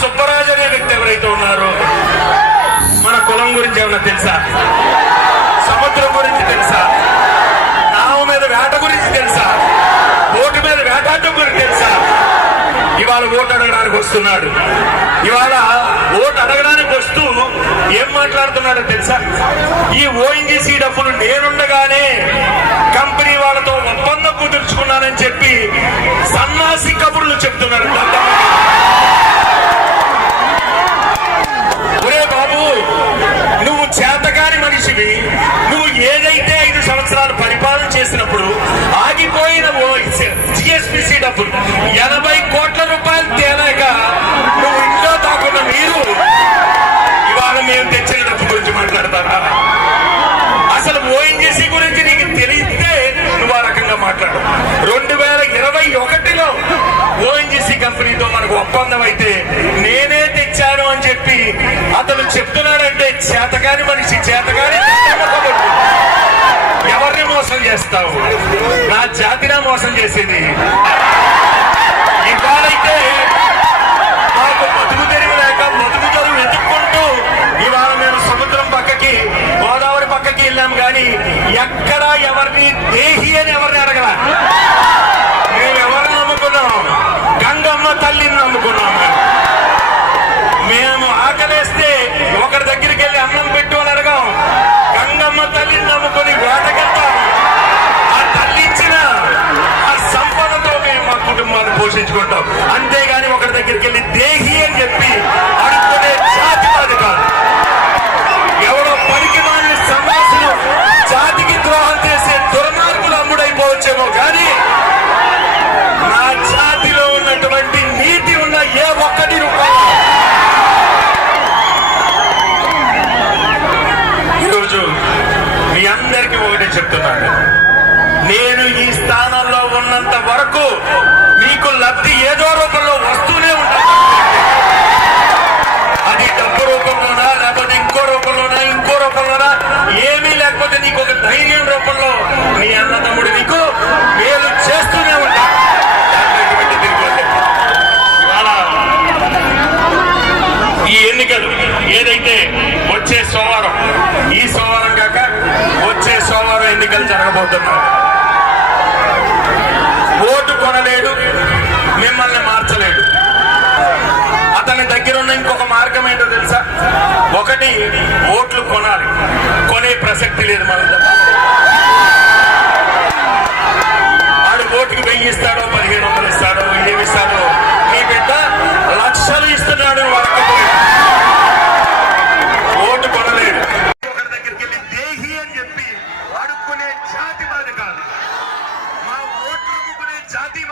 సుబ్బరాజు అనే వ్యక్తి ఎవరైతే ఉన్నారో, మన కులం గురించి ఏమన్నా తెలుసా? సముద్రం గురించి తెలుసా? నావ మీద వేట గురించి తెలుసా? ఓటు మీద వేటాడటం గురించి తెలుసా? ఇవాళ ఓటు అడగడానికి వస్తున్నాడు. ఇవాళ ఓటు అడగడానికి వస్తూ ఏం మాట్లాడుతున్నాడో తెలుసా? ఈ ఓఎన్జీసీ డబ్బులు నేనుండగానే కంపెనీ వాళ్ళతో ఒప్పందం కుదుర్చుకున్నానని చెప్పి సన్నాసి కబుర్లు చెప్తున్నాడు. ఒరే బాబు, నువ్వు చేతకాని మనిషివి. నువ్వు ఏదైతే 5 సంవత్సరాలు పరిపాలన చేసినప్పుడు ఆగిపోయిన జిఎస్పిసి డబ్బులు 80 కోట్ల రూపాయలు తేలాక నువ్వు ఇంట్లో దాక్కున్న మీరు ఇవాళ మేము తెచ్చిన డబ్బు గురించి మాట్లాడతారా? అసలు ఓఎన్జీసీ గురించి నీకు తెలిస్తే నువ్వు ఆ రకంగా మాట్లాడు. 2021లో ఓఎన్జీసీ కంపెనీతో మనకు ఒప్పందం అయితే నేనే తెచ్చాను అని చెప్పి అతను చెప్తున్నాడంటే చేతకాని మనిషి, చేతకాని ఎవరిని మోసం చేస్తావు? నా జాతినా మోసం చేసేది. ఇవాళైతే మాకు బతుకు తెరువు లేక బతుకు తెరువు వెతుక్కుంటూ ఇవాళ మేము సముద్రం పక్కకి, గోదావరి పక్కకి వెళ్ళాం. కానీ ఎక్కడా ఎవరిని దేహి అని ఎవరిని అడగల. మేము ఎవరిని నమ్ముకున్నాం? గంగమ్మ తల్లిని నమ్ముకున్నాం. మేము ఆకలేస్తే ఒకరి దగ్గరికి వెళ్ళి అన్నం పెట్టు అని అడగాం. గంగమ్మ తల్లిని నమ్ముకొని వేటకెళ్తాం. ఆ తల్లి ఇచ్చిన ఆ సంపదతో మేము మా కుటుంబాన్ని పోషించుకుంటాం. అంతేగాని ఒకరి దగ్గరికి వెళ్ళి దేహి అని చెప్పి అడుగుకునే జాతి మాది కాదు. ఎవరో పనికి మాని సమాజంలో జాతికి ద్రోహం చేసే దుర్మార్గులు అమ్ముడైపోవచ్చేమో కానీ నా జాతిలో ఉన్నటువంటి నీతి ఉన్న ఏ ఒక్కటి రూపాయలు ఈరోజు మీ అందరికీ ఒకటే చెప్తున్నాను. నేను ఈ స్థానంలో ఉన్నంత వరకు మీకు లబ్ధి ఏదో రూపంలో వస్తూనే ఉంటాను. అది డబ్బు రూపంలోనా, లేకపోతే ఇంకో రూపంలోనా, ఏమీ లేకపోతే నీకు ఒక ధైర్యం రూపంలో నీ అన్నదమ్ముడు నీకు మేలు చేస్తూనే ఉంటాను. ఈ ఎన్నికలు ఏదైతే వచ్చే సోమవారం, ఈ సోమవారం కాక వచ్చే సోమవారం ఎన్నికలు జరగబోతున్నాయి. ఓటు కొనలేడు, మిమ్మల్ని మార్చలేడు. అతని దగ్గర ఉన్న ఇంకొక మార్గం ఏంటో తెలుసా? ఒకటి, ఓట్లు కొనాలి. కొనే ప్రసక్తి లేదు. మన వాడు ఓటుకి 1000 ఇస్తాడో, 1500 ఇస్తాడో, ఏమి ఇస్తాడో, మీ బిడ్డ లక్షలు ఇస్తున్నాడు. ఓటు కొనలేడు. ఒకరి దగ్గరికి వెళ్ళి దేహి అని చెప్పి అడుక్కునే జాతి మాది కాదు. మా ఓట్లు అమ్ముకునే జాతి